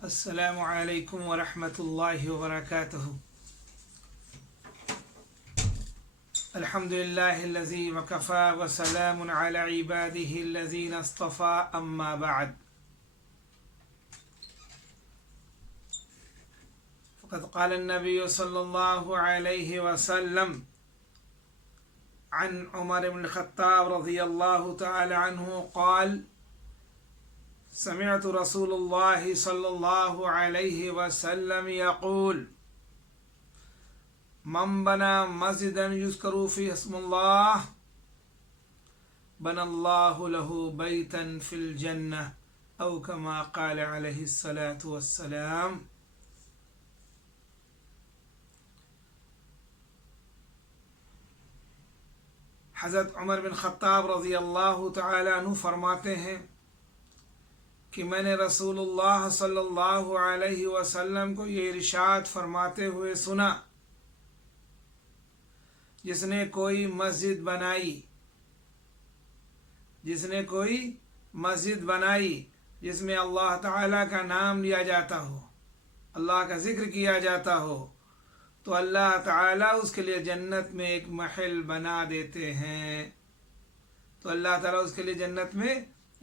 السلام علیکم ورحمۃ اللہ وبرکاتہ۔ الحمد للہ الذی وکفی وسلام علی عباده الذین اصطفی، اما بعد فقد قال النبی صلی اللہ علیہ وسلم عن عمر بن الخطاب رضی اللہ تعالی عنہ قال سمعت رسول اللہ صلی اللہ علیہ وسلم یقول من بنا مسجدا یذکر فیہ اسم اللہ بنى اللہ له بیتا فی الجنہ او کما قال علیہ الصلاة والسلام۔ حضرت عمر بن خطاب رضی اللہ تعالی عنہ فرماتے ہیں کہ میں نے رسول اللہ صلی اللہ علیہ وسلم کو یہ ارشاد فرماتے ہوئے سنا، جس نے کوئی مسجد بنائی جس میں اللہ تعالیٰ کا نام لیا جاتا ہو، اللہ کا ذکر کیا جاتا ہو، تو اللہ تعالیٰ اس کے لیے جنت میں ایک محل بنا دیتے ہیں۔ تو اللہ تعالیٰ اس کے لیے جنت میں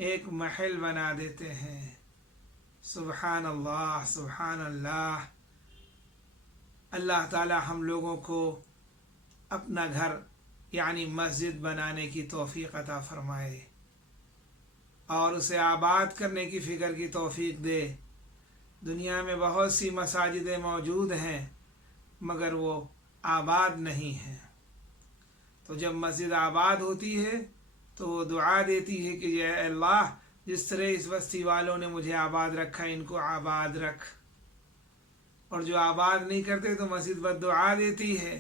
ایک محل بنا دیتے ہیں۔ سبحان اللہ، سبحان اللہ۔ اللہ تعالی ہم لوگوں کو اپنا گھر یعنی مسجد بنانے کی توفیق عطا فرمائے اور اسے آباد کرنے کی فکر کی توفیق دے۔ دنیا میں بہت سی مساجدیں موجود ہیں مگر وہ آباد نہیں ہیں، تو جب مسجد آباد ہوتی ہے تو وہ دعا دیتی ہے کہ اے اللہ، جس طرح اس بستی والوں نے مجھے آباد رکھا ان کو آباد رکھ، اور جو آباد نہیں کرتے تو مسجد بد دعا دیتی ہے،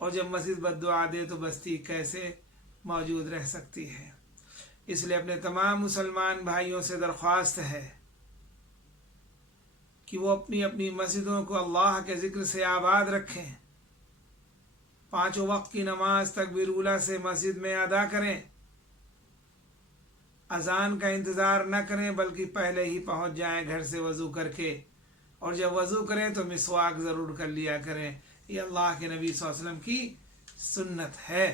اور جب مسجد بد دعا دے تو بستی کیسے موجود رہ سکتی ہے۔ اس لیے اپنے تمام مسلمان بھائیوں سے درخواست ہے کہ وہ اپنی اپنی مسجدوں کو اللہ کے ذکر سے آباد رکھیں، 5 وقت کی نماز تکبیر اولیٰ سے مسجد میں ادا کریں، اذان کا انتظار نہ کریں بلکہ پہلے ہی پہنچ جائیں گھر سے وضو کر کے، اور جب وضو کریں تو مسواک ضرور کر لیا کریں۔ یہ اللہ کے نبی صلی اللہ علیہ وسلم کی سنت ہے،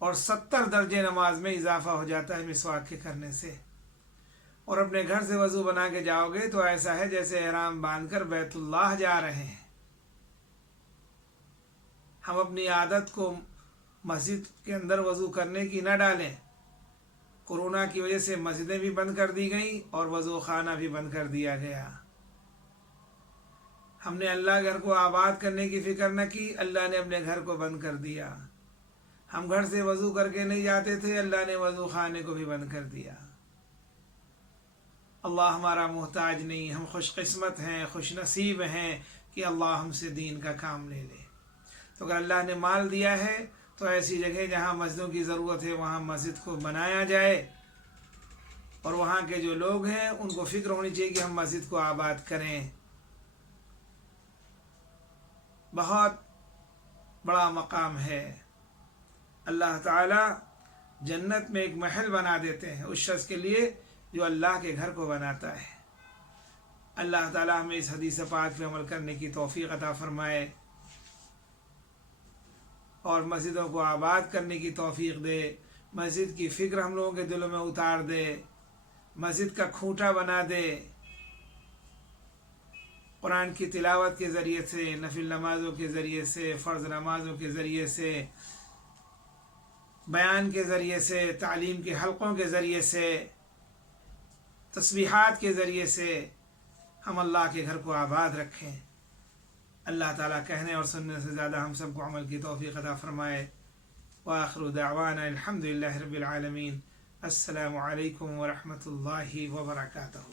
اور 70 درجے نماز میں اضافہ ہو جاتا ہے مسواک کے کرنے سے۔ اور اپنے گھر سے وضو بنا کے جاؤ گے تو ایسا ہے جیسے احرام باندھ کر بیت اللہ جا رہے ہیں۔ ہم اپنی عادت کو مسجد کے اندر وضو کرنے کی نہ ڈالیں۔ کورونا کی وجہ سے مسجدیں بھی بند کر دی گئیں اور وضو خانہ بھی بند کر دیا گیا۔ ہم نے اللہ گھر کو آباد کرنے کی فکر نہ کی، اللہ نے اپنے گھر کو بند کر دیا۔ ہم گھر سے وضو کر کے نہیں جاتے تھے، اللہ نے وضو خانے کو بھی بند کر دیا۔ اللہ ہمارا محتاج نہیں، ہم خوش قسمت ہیں، خوش نصیب ہیں کہ اللہ ہم سے دین کا کام لے لے۔ تو اگر اللہ نے مال دیا ہے تو ایسی جگہ جہاں مسجدوں کی ضرورت ہے وہاں مسجد کو بنایا جائے، اور وہاں کے جو لوگ ہیں ان کو فکر ہونی چاہیے کہ ہم مسجد کو آباد کریں۔ بہت بڑا مقام ہے، اللہ تعالی جنت میں ایک محل بنا دیتے ہیں اس شخص کے لیے جو اللہ کے گھر کو بناتا ہے۔ اللہ تعالی ہمیں اس حدیث پاک پہ عمل کرنے کی توفیق عطا فرمائے اور مسجدوں کو آباد کرنے کی توفیق دے، مسجد کی فکر ہم لوگوں کے دلوں میں اتار دے، مسجد کا کھوٹا بنا دے، قرآن کی تلاوت کے ذریعے سے، نفل نمازوں کے ذریعے سے، فرض نمازوں کے ذریعے سے، بیان کے ذریعے سے، تعلیم کے حلقوں کے ذریعے سے، تسبیحات کے ذریعے سے ہم اللہ کے گھر کو آباد رکھیں۔ اللہ تعالیٰ کہنے اور سننے سے زیادہ ہم سب کو عمل کی توفیق عطا فرمائے۔ وآخر دعوانا الحمد للہ رب العالمین۔ السلام علیکم ورحمۃ اللہ وبرکاتہ۔